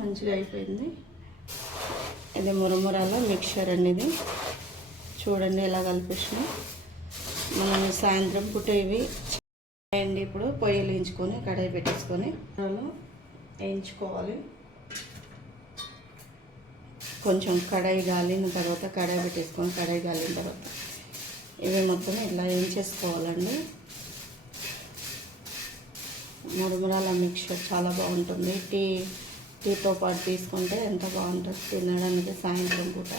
మంచిగా అయిపోయింది. ఇది మురమురాల మిక్చర్ అనేది. చూడండి ఎలా కలిపేసిన. మనం సాయంత్రం పూట ఇవి అండి ఇప్పుడు పొయ్యిలు వేయించుకొని కడాయి పెట్టేసుకొని అలా వేయించుకోవాలి. కొంచెం కడాయి గాలిన తర్వాత కడాయి పెట్టేసుకొని కడాయి గాలిన తర్వాత ఇవి మొత్తం ఇట్లా వేయించేసుకోవాలండి. మురమురాల మిక్చర్ చాలా బాగుంటుంది. టీ టీతో పాటు తీసుకుంటే ఎంత బాగుంటుంది తినడానికి సాయంత్రం పూట.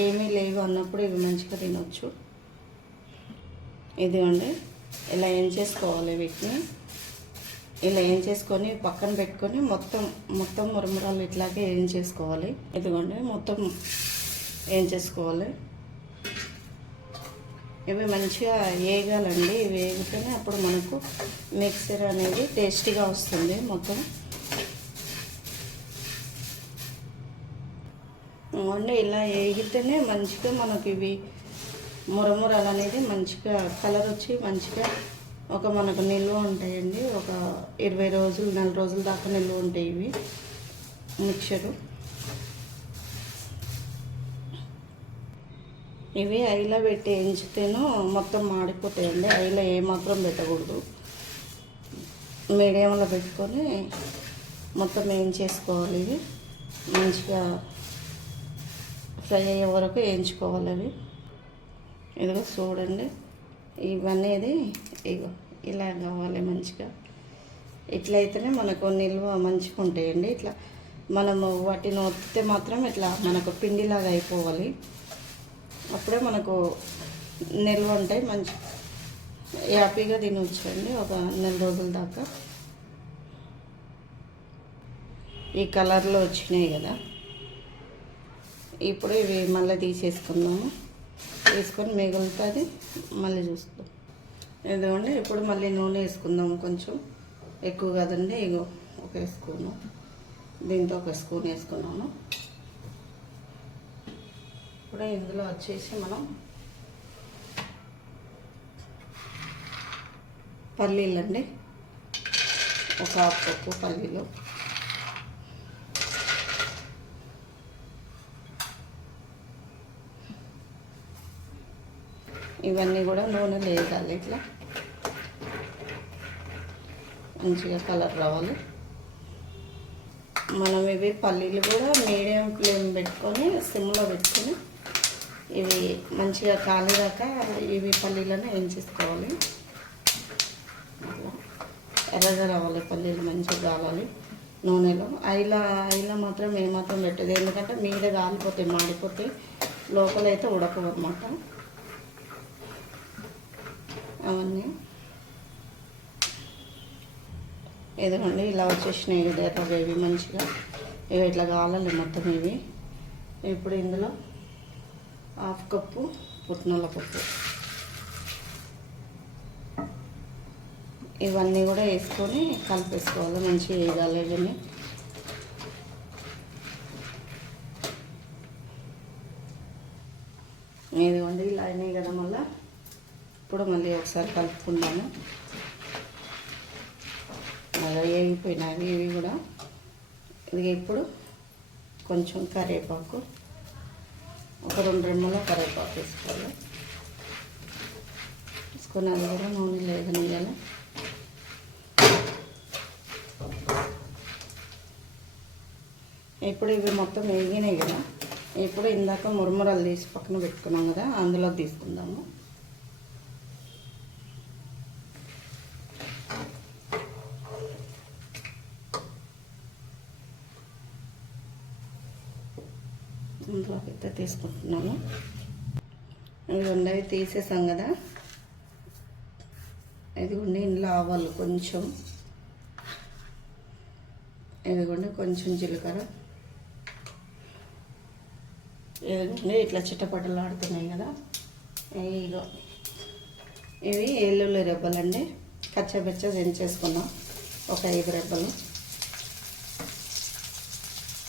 ఏమీ లేవు అన్నప్పుడు ఇవి మంచిగా తినొచ్చు. ఇదిగోండి ఇలా ఏం చేసుకోవాలి వీటిని? ఇలా ఏం చేసుకొని పక్కన పెట్టుకొని మొత్తం మొత్తం మురమురాలు ఇట్లాగే ఏం చేసుకోవాలి? ఇదిగోండి మొత్తం ఏం చేసుకోవాలి? ఇవి మంచిగా వేగాలండి ఇవి వేగితేనే అప్పుడు మనకు మిక్సర్ అనేది టేస్టీగా వస్తుంది మొత్తం. ఓన్లీ ఇలా వేగితేనే మంచిగా మనకి ఇవి మురమురలు అనేది మంచిగా కలర్ వచ్చి మంచిగా ఒక మనకు నిల్వ ఉంటాయండి. ఒక ఇరవై రోజులు నెల రోజుల దాకా నిల్వ ఉంటాయి ఇవి. మిక్చరు. ఇవి ఐలో పెట్టి వేయించితేనో మొత్తం మాడిపోతాయండి. ఐలో ఏమాత్రం పెట్టకూడదు. మీడియంలో పెట్టుకొని మొత్తం ఏం చేసుకోవాలి ఇవి మంచిగా ఫ్రై అయ్యే వరకు వేయించుకోవాలి అవి ఇదిగో చూడండి. ఇవన్నీ ఇగో ఇలా కావాలి మంచిగా. ఇట్లయితేనే మనకు నిల్వ మంచిగా ఉంటాయండి. ఇట్లా మనము వాటిని ఒత్తితే మాత్రం ఇట్లా మనకు పిండిలాగా అయిపోవాలి. అప్పుడే మనకు నిల్వ ఉంటాయి మంచి హ్యాపీగా తినవచ్చండి ఒక నెల రోజుల దాకా. ఈ కలర్లో వచ్చినాయి కదా. ఇప్పుడు ఇవి మళ్ళీ తీసేసుకుందాము. తీసుకొని మిగులుతుంది. మళ్ళీ చూసుకుందాం. ఎందుకంటే ఇప్పుడు మళ్ళీ నూనె వేసుకుందాము కొంచెం. ఎక్కువ కదండి ఇగో ఒక స్పూను. దీంతో ఒక స్పూన్ వేసుకున్నాను. ఇప్పుడు ఇందులో వచ్చేసి మనం పల్లీలండి. ఒక హాఫ్ కప్పు పల్లీలు. ఇవన్నీ కూడా నూనె వేయాలి ఇట్లా. మంచిగా కలర్ రావాలి. మనం ఇవి పల్లీలు కూడా మీడియం ఫ్లేమ్ పెట్టుకొని సిమ్లో పెట్టుకొని ఇవి మంచిగా కాలేదాకా ఇవి పల్లీలను వేయించేసుకోవాలి. ఎర్రగా రావాలి పల్లీలు మంచిగా కావాలి నూనెలో. ఐలా ఐలా మాత్రం ఏమాత్రం పెట్టదు. ఎందుకంటే మీద కాలిపోతాయి మాడిపోతాయి. లోపలైతే ఉడకవు అన్నమాట. అవన్నీ. ఎదగండి ఇలా వచ్చేసినాయి కదా ఎర్రగా ఇవి మంచిగా. ఇవి ఇట్లా కావాలి మొత్తం ఇవి? ఇప్పుడు ఇందులో హాఫ్ కప్పు పుట్నల పప్పు. ఇవన్నీ కూడా వేసుకొని కలిపేసుకోవాలి మంచిగా వేయాలి ఇవన్నీ. ఇదిగోండి ఇలా అయినాయి కదా మళ్ళీ. ఇప్పుడు మళ్ళీ ఒకసారి కలుపుకుందాము. అలా వేగిపోయినాయి ఇవి కూడా. ఇది ఇప్పుడు కొంచెం కరివేపాకు ఒక రెండు రెమ్మల కరివేపాకు వేసుకోవాలి. వేసుకొని అది కూడా నూనె లేదనియాలి ఇప్పుడు ఇవి మొత్తం వేగినాయి కదా. ఇప్పుడు ఇందాక మురమురలు తీసి పక్కన పెట్టుకున్నాం కదా అందులో తీసుకుందాము. ఇందులోకి అయితే తీసుకుంటున్నాము. ఇవి ఉండవి తీసేసాం కదా. ఇదిగోండి ఇందులో ఆవాలు కొంచెం. ఇదిగోండి కొంచెం జీలకర్ర. ఇదిగోండి ఇట్లా చిట్టపట్టలు ఆడుతున్నాయి కదా. ఇగో ఇవి ఎల్లుల్లి రెబ్బలండి. కచ్చబెచ్చ దించేసుకున్నాం. ఒక ఐదు రెబ్బలు.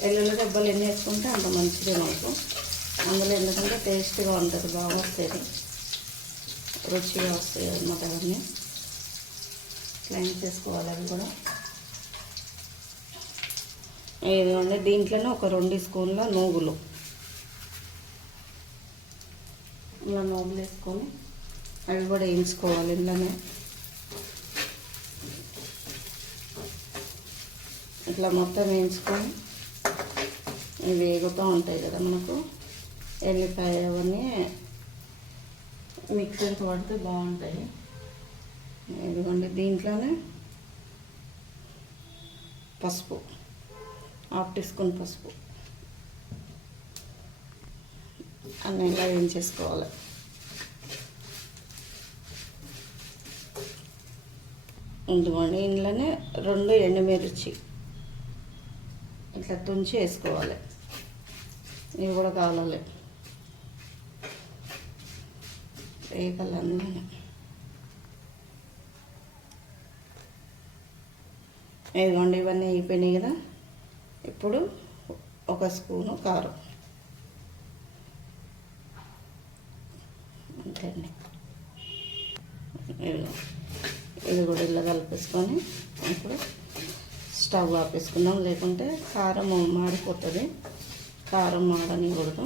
ఎల్లుల్లి దెబ్బలు ఎన్ని వేసుకుంటే అంత మంచిది మీకు అందులో ఎందుకంటే టేస్ట్గా ఉంటుంది బాగా వస్తుంది. రుచిగా వస్తాయి అన్నమాట అవన్నీ. క్లైన్ చేసుకోవాలి అవి కూడా. ఇదిగోండి దీంట్లోనే ఒక రెండు స్పూన్ల నూగులు. ఇలా నూగులు వేసుకొని అవి కూడా వేయించుకోవాలి ఇంట్లోనే. ఇట్లా మొత్తం వేయించుకొని వేగుతూ ఉంటాయి కదా మనకు. ఎల్లిపాయ అవన్నీ మిక్సర్కి పడితే బాగుంటాయి. ఇదిగోండి దీంట్లోనే పసుపు హాఫ్ టీ స్పూన్ పసుపు. అన్నీ ఇలా వేయించేసుకోవాలి. ఇదిగోండి ఇంట్లోనే రెండు ఎండుమిర్చి ఇట్లా తుంచి వేసుకోవాలి. ఇవి కూడా కావాలి వేయగల అందులోనే ఇదిగోండి ఇవన్నీ అయిపోయినాయి కదా. ఇప్పుడు ఒక స్పూను కారం. అంతేండి ఇది కూడా ఇలా కలిపేసుకొని ఇప్పుడు స్టవ్ ఆపేసుకుందాం. లేకుంటే కారం మాడిపోతుంది. కారం మాడనికూడదు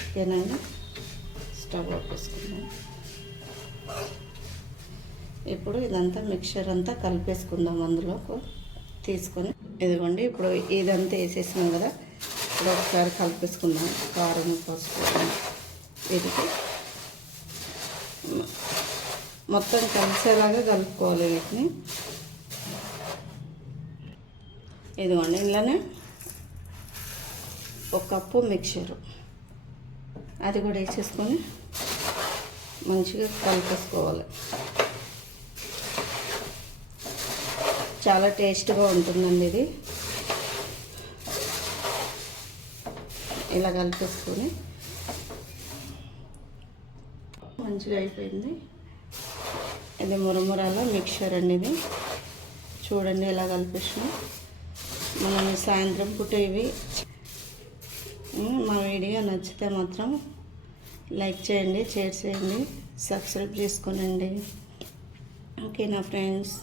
ఓకేనండి స్టవ్ ఆపేసుకుందాం ఇప్పుడు ఇదంతా మిక్చర్ అంతా కలిపేసుకుందాం అందులో. తీసుకొని ఇదిగోండి ఇప్పుడు ఇదంతా వేసేసినాం కదా ఇప్పుడు ఒకసారి కలిపేసుకుందాం. కారం పసుపు వీటికి మొత్తం కలిసేలాగా కలుపుకోవాలి వీటిని. ఇదిగోండి ఇలానే ఒక కప్పు మిక్చరు. అది కూడా వేసేసుకొని మంచిగా కలిపేసుకోవాలి. చాలా టేస్ట్గా ఉంటుందండి ఇది. ఇలా కలిపేసుకొని మంచిగా అయిపోయింది. ఇది మురమురాల మిక్చర్ అండి ఇది. చూడండి ఎలా కలిపేసినా. మనం సాయంత్రం పూట ఇవి మా వీడియో నచ్చితే మాత్రం లైక్ చేయండి షేర్ చేయండి సబ్స్క్రైబ్ చేసుకోనండి. ఓకే నా ఫ్రెండ్స్.